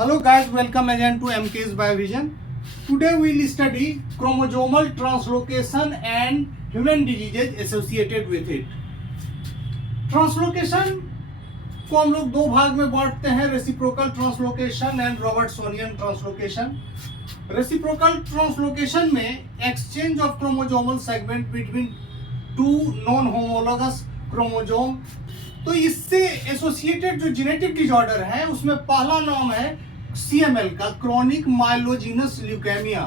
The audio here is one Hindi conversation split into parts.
Hello guys, welcome again to MK's Biovision. Today we will study chromosomal translocation and human diseases associated with it. Translocation को हम लोग दो भाग में बांटते हैं, reciprocal translocation and Robertsonian translocation. Reciprocal translocation में exchange of chromosomal segment between two non homologous chromosome. तो इससे एसोसिएटेड जो जेनेटिक डिसऑर्डर है उसमें पहला नाम है CML का, क्रोनिक माइलोजिनस ल्यूकेमिया।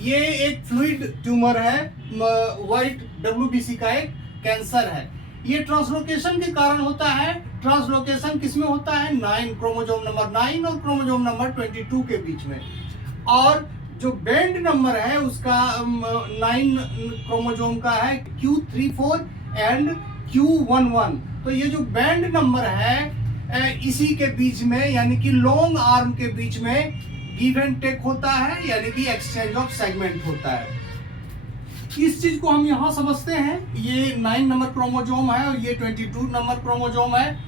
ये एक फ्लूइड ट्यूमर है, व्हाइट WBC का एक कैंसर है। ये ट्रांसलोकेशन के कारण होता है। ट्रांसलोकेशन किसमें होता है? 9 क्रोमोसोम नंबर 9 और क्रोमोसोम नंबर 22 के बीच में। और जो बैंड नंबर है उसका 9 क्रोमोसोम का है Q34 एंड Q11। तो ये जो बैंड नंबर है इसी के बीच में, यानी कि लॉन्ग आर्म के बीच में गिव एंड टेक होता है, यानी कि एक्सचेंज ऑफ सेगमेंट होता है। इस चीज को हम यहां समझते हैं। ये 9 नंबर क्रोमोसोम है और ये 22 नंबर क्रोमोसोम है।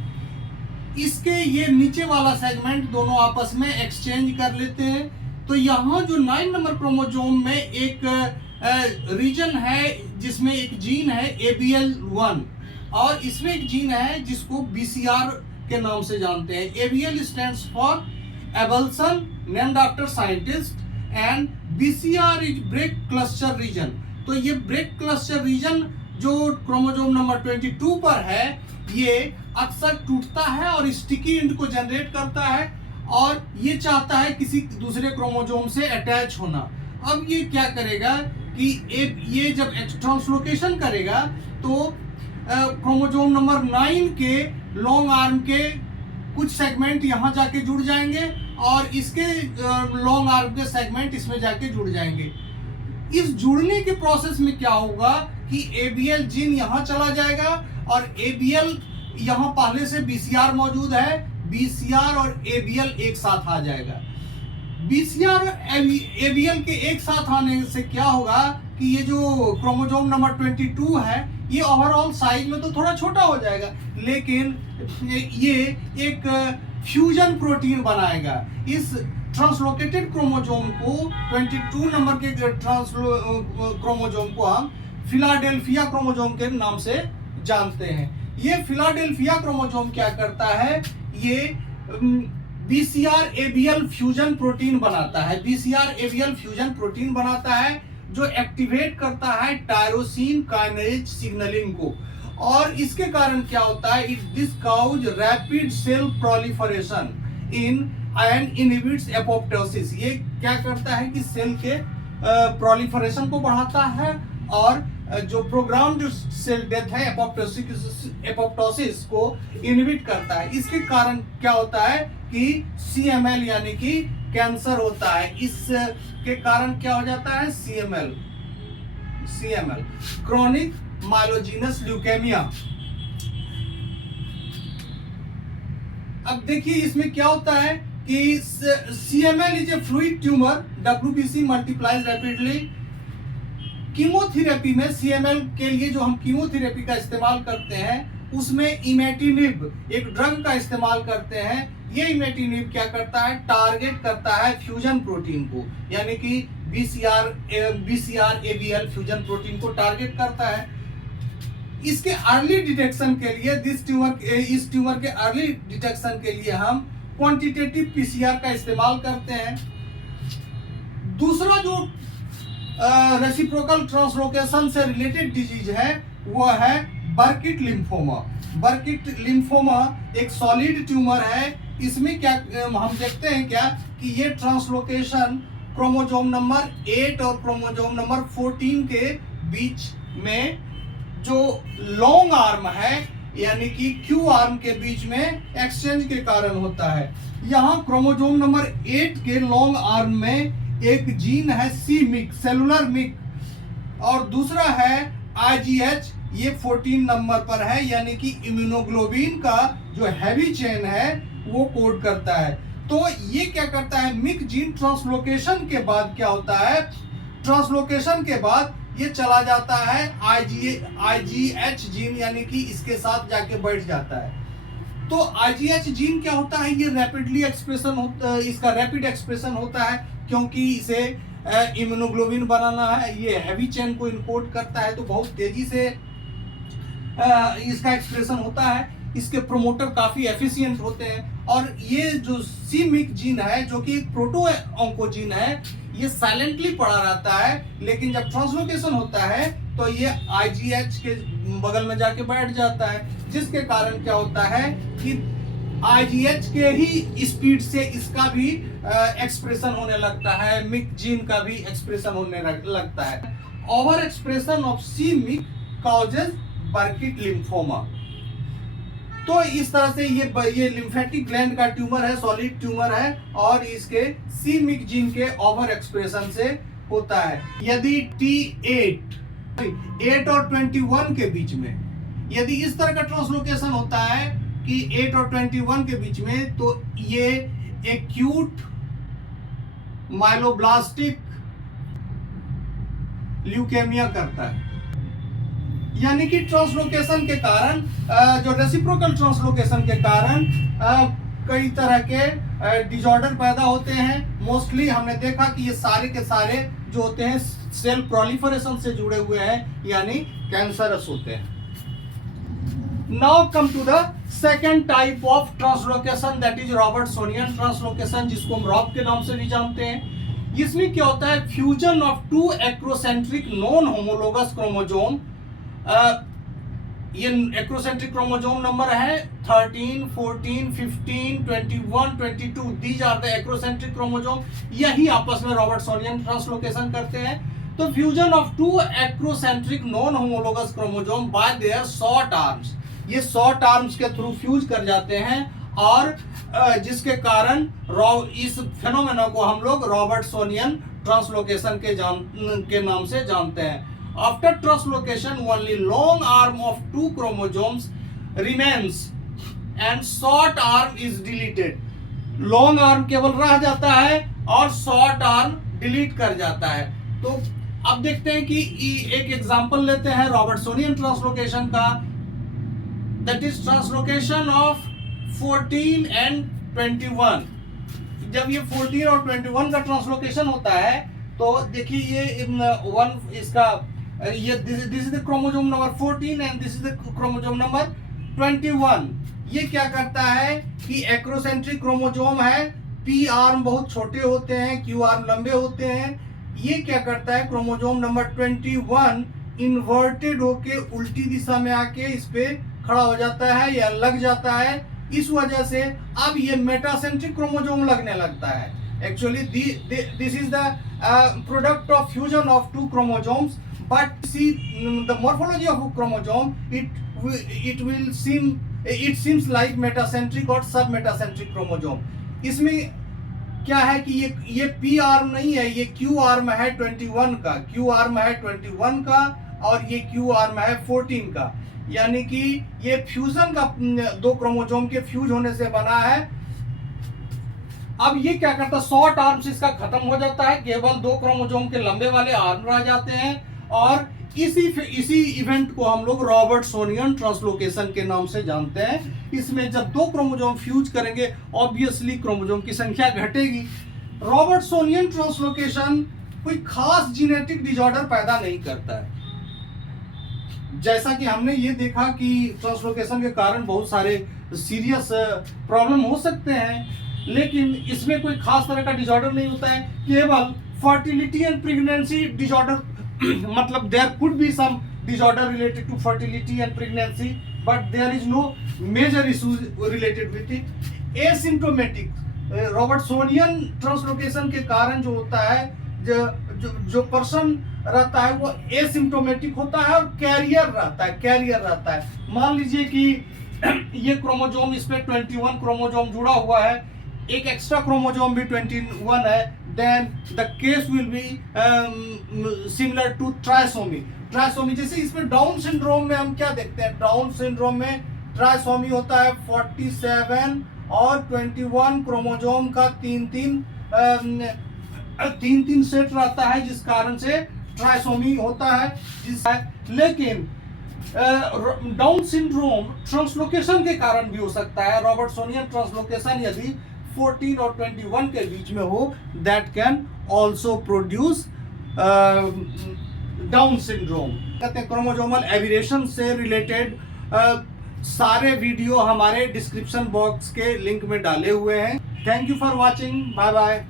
इसके ये नीचे वाला सेगमेंट दोनों आपस में एक्सचेंज कर लेते हैं। तो यहाँ जो 9 नंबर क्रोमोसोम में एक रीजन है जिसमें एक जीन है ABL1 और इसमें एक जीन है जिसको BCR के नाम से जानते हैं। ABL stands for Abelson, named after scientist, and BCR is break cluster region. तो ये ब्रेक क्लस्टर रीजन जो क्रोमोसोम नंबर 22 पर है ये अक्सर टूटता है और स्टिकी एंड को जनरेट करता है और ये चाहता है किसी दूसरे क्रोमोसोम से अटैच होना। अब ये क्या करेगा कि ये जब ट्रांसलोकेशन करेगा तो क्रोमोसोम नंबर 9 के लॉन्ग आर्म के कुछ सेगमेंट यहाँ जाके जुड़ जाएंगे और इसके लॉन्ग आर्म के सेगमेंट इसमें जाके जुड़ जाएंगे। इस जुड़ने के प्रोसेस में क्या होगा कि ABL जीन यहाँ चला जाएगा और ABL यहाँ पहले से BCR मौजूद है, BCR और ABL एक साथ आ जाएगा। BCR और ABL के एक साथ आने से क्या होगा कि ये जो क्रोमोसोम नंबर 22 है ये ओवरऑल साइज में तो थोड़ा छोटा हो जाएगा, लेकिन ये एक फ्यूजन प्रोटीन बनाएगा। इस ट्रांसलोकेटेड क्रोमोसोम को 22 नंबर के क्रोमोसोम को हम फिलाडेल्फिया क्रोमोसोम के नाम से जानते हैं। ये फिलाडेल्फिया क्रोमोसोम क्या करता है? ये BCR ABL फ्यूजन प्रोटीन बनाता है। BCR ABL फ्यूजन प्रोटीन बनाता है जो एक्टिवेट करता है टायरोसिन काइनेज सिग्नलिंग को, और इसके कारण क्या होता है? It this cause rapid cell proliferation in and inhibits apoptosis. ये क्या करता है कि सेल के प्रोलिफरेशन को बढ़ाता है और जो प्रोग्राम्ड सेल डेथ है एपोप्टोसिस को इनहिबिट करता है। इसके कारण क्या होता है कि CML यानी कि कैंसर होता है। इसके कारण क्या हो जाता है? CML chronic myelogenous leukemia. अब देखिए इसमें क्या होता है कि CML is a fluid tumour, WBC multiplies rapidly. Chemotherapy में CML के लिए जो हम कीमोथेरेपी का इस्तेमाल करते हैं उसमें इमेटिनिब एक ड्रग का इस्तेमाल करते हैं। ये इमेटिनिब क्या करता है? टारगेट करता है फ्यूजन प्रोटीन को, यानी कि BCR ABL फ्यूजन प्रोटीन को टारगेट करता है। इसके अर्ली डिटेक्शन के लिए इस ट्यूमर के अर्ली डिटेक्शन के लिए हम क्वांटिटेटिव PCR का इस्तेमाल करते हैं। दूसरा जो रेसिप्रोकल ट्रांसलोकेशन से रिलेटेड डिजीज है वो है बर्किट लिम्फोमा। बर्किट लिम्फोमा एक सॉलिड ट्यूमर है। इसमें क्या हम देखते हैं क्या कि ये ट्रांसलोकेशन क्रोमोसोम नंबर 8 और क्रोमोसोम नंबर 14 के बीच में जो लॉन्ग आर्म है यानी कि Q आर्म के बीच में एक्सचेंज के कारण होता है। यहाँ क्रोमोसोम नंबर 8 के लॉन्ग आर्म में एक जीन है CMYC सेलुलर मिक और दूसरा है IGH, ये 14 नंबर पर है, यानी कि इम्यूनोग्लोबिन का जो हैवी चेन है वो कोड करता है। तो ये क्या करता है? मिक जीन ट्रांसलोकेशन के बाद क्या होता है? ट्रांसलोकेशन के बाद ये चला जाता है IGH जीन, यानी कि इसके साथ जाके बैठ जाता है। तो IGH जीन क्या होता है, ये रैपिडली एक्सप्रेशन होता है, इसका रैपिड एक्सप्रेशन होता है क्योंकि इसे इम्यूनोग्लोबिन बनाना है, ये हैवी चेन को इनकोड करता है, तो बहुत तेजी से इसका एक्सप्रेशन होता है। इसके प्रोमोटर काफी एफिशिएंट होते हैं। और ये जो c-MYC जीन है जो कि एक प्रोटो ऑन्कोजीन है, ये साइलेंटली पड़ा रहता है, लेकिन जब ट्रांसलोकेशन होता है तो ये IGH के बगल में जाके बैठ जाता है, जिसके कारण क्या होता है कि IGH के ही स्पीड से इसका भी एक्सप्रेशन होने लगता है, मिक जीन का भी एक्सप्रेशन होने लगता है। Over expression of c-MYC causes बर्किट lymphoma. तो इस तरह से ये लिम्फेटिक ग्लैंड का ट्यूमर है, सॉलिड ट्यूमर है, और इसके c-MYC जीन के ओवर एक्सप्रेशन से होता है। यदि T8 और 21 के बीच में यदि इस तरह का ट्रांसलोकेशन होता है कि 8 और 21 के बीच में, तो ये एक्यूट माइलोब्लास्टिक ल्यूकेमिया करता है। यानी कि ट्रांसलोकेशन के कारण, जो रेसिप्रोकल ट्रांसलोकेशन के कारण कई तरह के डिसऑर्डर पैदा होते हैं। मोस्टली हमने देखा कि ये सारे के सारे जो होते हैं सेल प्रोलिफरेशन से जुड़े हुए हैं, यानी कैंसरस होते हैं। Now come to the second type of translocation, that is Robertsonian translocation, जिसको हम रॉब के नाम से भी जानते हैं। इसमें क्या होता है, fusion of two acrocentric non homologous chromosome. ये एक्रोसेंट्रिक क्रोमोसोम नंबर है 13, 14, 15, 21, 22। These are the acrocentric chromosome. यही आपस में रॉबर्टसोनियन ट्रांसलोकेशन करते हैं। तो fusion of two acrocentric non homologous chromosome by their short arms, ये शॉर्ट आर्म्स के थ्रू फ्यूज कर जाते हैं, और जिसके कारण इस फेनोमेना को हम लोग रॉबर्टसोनियन ट्रांसलोकेशन के नाम से जानते हैं। After translocation, only long arm of two chromosomes remains and short arm is deleted. Long arm केवल रह जाता है और short arm डिलीट कर जाता है। तो अब देखते हैं कि एक एग्जांपल लेते हैं रॉबर्टसोनियन ट्रांसलोकेशन का, that is translocation of 14 and 21। जब ये 14 और 21 का ट्रांसलोकेशन होता है, तो देखिए ये इसका ये this is the chromosome number 14 and this is the chromosome number 21। ये क्या करता है कि एक्रोसेंट्रिक क्रोमोसोम है, पी आर्म बहुत छोटे होते हैं, क्यू आर्म लंबे होते हैं। ये क्या करता है, क्रोमोसोम नंबर 21 इन्वर्टेड होके उल्टी दिशा में आके इस पे खड़ा हो जाता है या लग जाता है। इस वजह से अब ये मेटासेंट्रिक क्रोमोसोम लगने लगता है। Actually this is the product of fusion of to chromosomes, but see the morphology of a chromosome, it seems like metacentric or submetacentric chromosome। इसमें क्या है कि ये p आर्म नहीं है, ये q आर्म है 21 का, q आर्म है 21 का, और ये q आर्म है 14 का। यानी कि ये फ्यूजन का दो क्रोमोसोम के फ्यूज होने से बना है। अब ये क्या करता है, शॉर्ट आर्म्स इसका खत्म हो जाता है, केवल दो क्रोमोसोम के लंबे वाले आर्म रह जाते हैं, और इसी इवेंट को हम लोग रॉबर्टसोनियन ट्रांसलोकेशन के नाम से जानते हैं। इसमें जब दो क्रोमोसोम फ्यूज करेंगे, ऑब्वियसली क्रोमोसोम की संख्या घटेगी। रॉबर्टसोनियन ट्रांसलोकेशन कोई खास जीनेटिक डिसऑर्डर पैदा नहीं करता है। जैसा कि हमने ये देखा कि ट्रांसलोकेशन के कारण बहुत सारे सीरियस प्रॉब्लम हो सकते हैं, लेकिन इसमें कोई खास तरह का डिसऑर्डर नहीं होता है। केवल फर्टिलिटी एंड प्रेगनेंसी डिसऑर्डर, मतलब there could be some disorder related to fertility and pregnancy, but there is no major issues related with it. Asymptomatic Robertsonian translocation के कारण जो होता है, जो पर्सन रहता है वो एसिम्प्टोमेटिक होता है और कैरियर रहता है। मान लीजिए कि ये क्रोमोसोम, इस पे 21 क्रोमोसोम जुड़ा हुआ है, एक एक्स्ट्रा क्रोमोसोम भी 21 है, then the case will be similar to trisomy. जैसे इसमें डाउन सिंड्रोम में हम क्या देखते हैं, डाउन सिंड्रोम में ट्राइसोमी होता है 47 और 21 क्रोमोसोम का तीन सेट रहता है, जिस कारण से ट्राइसोमी होता है। लेकिन डाउन सिंड्रोम ट्रांसलोकेशन के कारण भी हो सकता है। रॉबर्टसोनियन ट्रांसलोकेशन यदि 14 और 21 के बीच में हो, that can also produce Down syndrome. कहते हैं क्रोमोसोमल एबिरेशन से रिलेटेड सारे वीडियो हमारे डिस्क्रिप्शन बॉक्स के लिंक में डाले हुए हैं। Thank you for watching, bye bye.